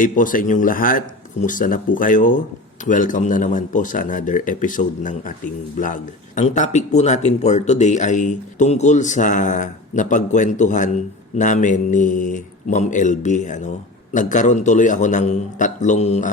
day po sa inyong lahat. Kumusta na po kayo? Welcome na naman po sa another episode ng ating vlog. Ang topic po natin for today ay tungkol sa napagkwentuhan namin ni Ma'am LB. Nagkaroon tuloy ako ng tatlong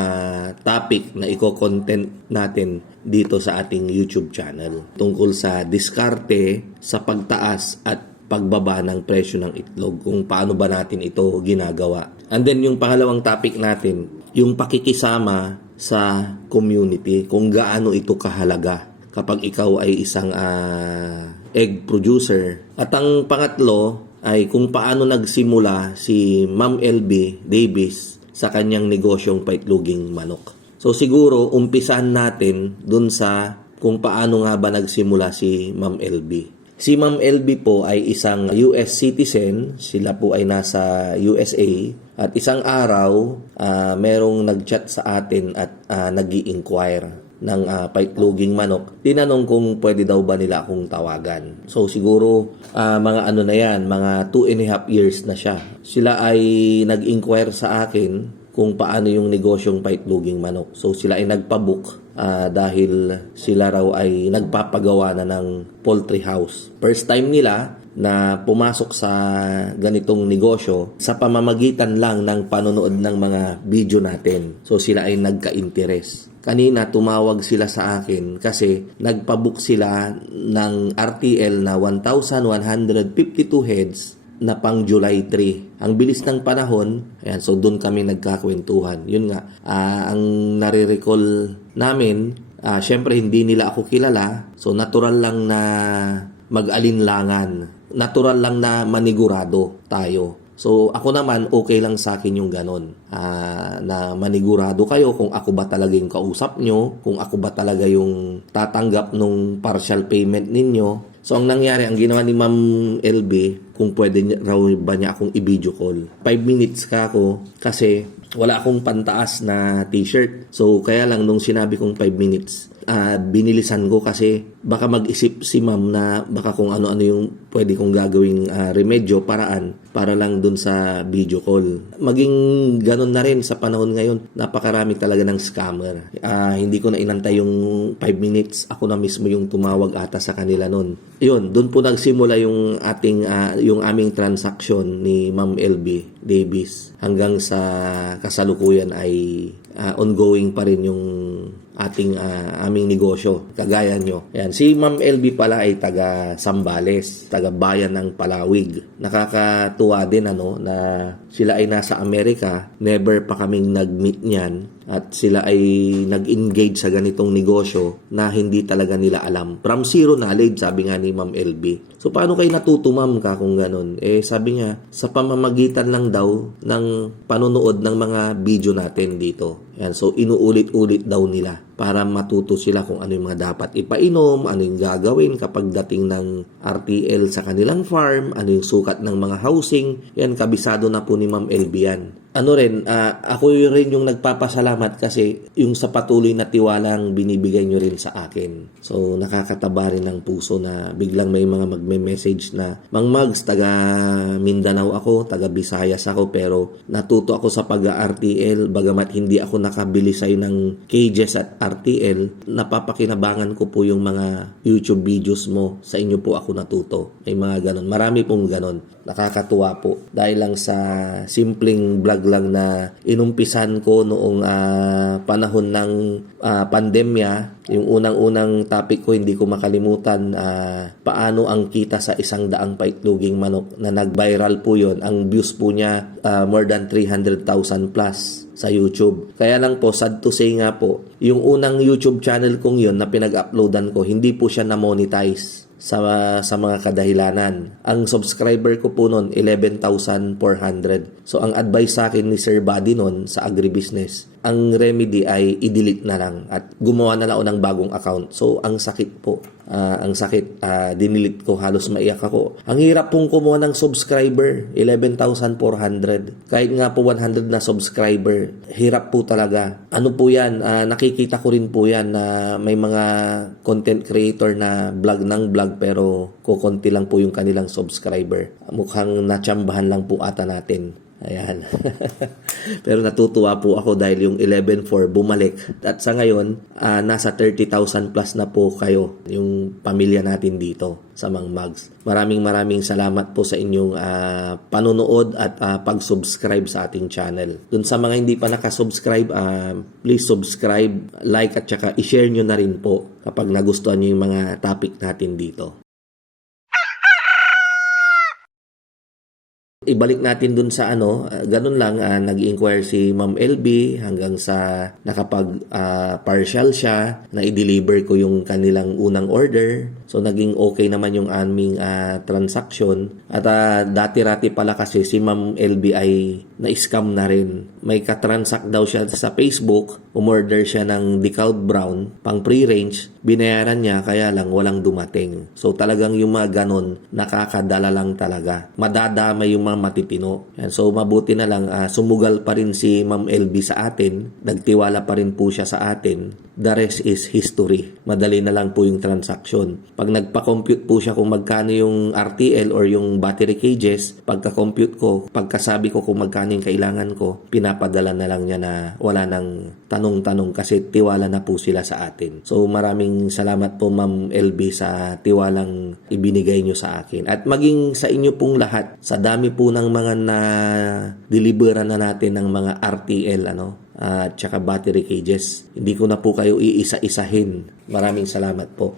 topic na i-content natin dito sa ating YouTube channel. Tungkol sa diskarte, sa pagtaas at pagbaba ng presyo ng itlog, kung paano ba natin ito ginagawa. And then yung pangalawang topic natin, yung pakikisama sa community, kung gaano ito kahalaga kapag ikaw ay isang egg producer. At ang pangatlo ay kung paano nagsimula si Ma'am LB Davis sa kanyang negosyong paitloging manok. So siguro umpisahan natin dun sa kung paano nga ba nagsimula si Ma'am LB. Si Ma'am LB po ay isang US citizen, sila po ay nasa USA, at isang araw merong nag-chat sa atin at nag-i-inquire ng paitloging manok. Tinanong kung pwede daw ba nila akong tawagan. So siguro mga mga 2.5 years na siya. Sila ay nag-inquire sa akin kung paano yung negosyong paitloging manok. So sila ay nagpabook dahil sila raw ay nagpapagawa na ng poultry house. First time nila na pumasok sa ganitong negosyo sa pamamagitan lang ng panonood ng mga video natin. So sila ay nagka-interes. Kanina tumawag sila sa akin kasi nagpabook sila ng RTL na 1,152 heads na pang July 3. Ang bilis ng panahon, ayan, so doon kami nagkakwentuhan. Yun nga, ang nare-recall namin, syempre hindi nila ako kilala, so natural lang na mag-alinlangan. Natural lang na manigurado tayo. So ako naman, okay lang sa akin yung ganon. Na manigurado kayo kung ako ba talaga yung kausap nyo, kung ako ba talaga yung tatanggap nung partial payment ninyo. So ang nangyari, ang ginawa ni Ma'am LB, kung pwede raw ba niya akong i-video call. 5 minutes ka ako kasi wala akong pantaas na t-shirt. So kaya lang nung sinabi kong 5 minutes, binilisan ko kasi baka mag-isip si ma'am na baka kung ano-ano yung pwede kong gagawing remedyo, paraan para lang dun sa video call. Maging ganun na rin sa panahon ngayon, napakarami talaga ng scammer. Hindi ko na inantay yung 5 minutes, ako na mismo yung tumawag ata sa kanila nun. Yun, dun po nagsimula yung yung aming transaction ni Ma'am LB Davis. Hanggang sa kasalukuyan ay ongoing pa rin yung ating aming negosyo, kagaya nyo. Ayan, si Ma'am LB pala ay taga Sambales, taga bayan ng Palawig. Nakakatuwa din na sila ay nasa Amerika, never pa kaming nag-meet niyan, at sila ay nag-engage sa ganitong negosyo na hindi talaga nila alam. From zero knowledge, sabi nga ni Ma'am LB. So paano kayo natuto, ma'am, ka kung ganun? Sabi niya, sa pamamagitan lang daw ng panonood ng mga video natin dito. Yan, so inuulit-ulit daw nila para matuto sila kung ano yung mga dapat ipainom, ano yung gagawin kapag dating ng RTL sa kanilang farm, ano yung sukat ng mga housing. Yan, kabisado na po ni Ma'am LB yan. Ako rin yung nagpapasalamat kasi yung sa patuloy na tiwalang binibigay nyo rin sa akin. So, nakakataba rin ng puso na biglang may mga magme-message na, Mang Mags, taga Mindanao ako, taga Visayas ako, pero natuto ako sa pag-RTL, bagamat hindi ako nakabili sa'yo ng cages at RTL, napapakinabangan ko po yung mga YouTube videos mo, sa inyo po ako natuto. May mga ganon. Marami pong ganon. Nakakatuwa po. Dahil lang sa simpleng vlog lang na inumpisan ko noong panahon ng pandemya. Yung unang-unang topic ko, hindi ko makalimutan, paano ang kita sa 100 paitloging manok na nag-viral po yon. Ang views po niya more than 300,000 plus sa YouTube. Kaya lang po, sad to say nga po, yung unang YouTube channel kong yon na pinag-uploadan ko, hindi po siya na-monetize sa mga kadahilanan. Ang subscriber ko po noon 11,400. So ang advice sa akin ni Sir Buddy noon sa agribusiness, ang remedy ay i-delete na lang at gumawa na lang ako ng bagong account. So ang sakit po. Dinilit ko, halos maiyak ako. Ang hirap pong kumuha ng subscriber, 11,400. Kahit nga po 100 na subscriber, hirap po talaga. Ano po yan, nakikita ko rin po yan na may mga content creator na vlog ng vlog pero kukonti lang po yung kanilang subscriber. Mukhang natsambahan lang po ata natin. Ayan. Pero natutuwa po ako dahil yung 11.4 bumalik. At sa ngayon, nasa 30,000 plus na po kayo, yung pamilya natin dito sa Mang Mags. Maraming salamat po sa inyong panonood at pag-subscribe sa ating channel. Dun sa mga hindi pa nakasubscribe, please subscribe, like at saka i-share nyo na rin po kapag nagustuhan nyo yung mga topic natin dito. Ibalik natin dun sa ganun lang, nag-inquire si Ma'am LB hanggang sa nakapag-partial siya, na i-deliver ko yung kanilang unang order. So, naging okay naman yung aming transaction. At dati-rati pala kasi si Ma'am LB ay na-scam na rin. May katransact daw siya sa Facebook, umorder siya ng decalb brown, pang pre-range, binayaran niya kaya lang walang dumating. So, talagang yung mga ganon, nakakadala lang talaga. Madadamay yung mga matitino. Yan. So, mabuti na lang, sumugal pa rin si Ma'am LB sa atin. Nagtiwala pa rin po siya sa atin. The rest is history. Madali na lang po yung transaction. Pag nagpa-compute po siya kung magkano yung RTL or yung battery cages, pagka-compute ko, pagkasabi ko kung magkano yung kailangan ko, pinapadala na lang niya na wala nang tanong-tanong kasi tiwala na po sila sa atin. So, maraming salamat po Ma'am LB sa tiwalang ibinigay nyo sa akin. At maging sa inyo pong lahat, sa dami po ng mga na-deliveran na natin ng mga RTL, at saka battery cages. Hindi ko na po kayo iisa-isahin. Maraming salamat po.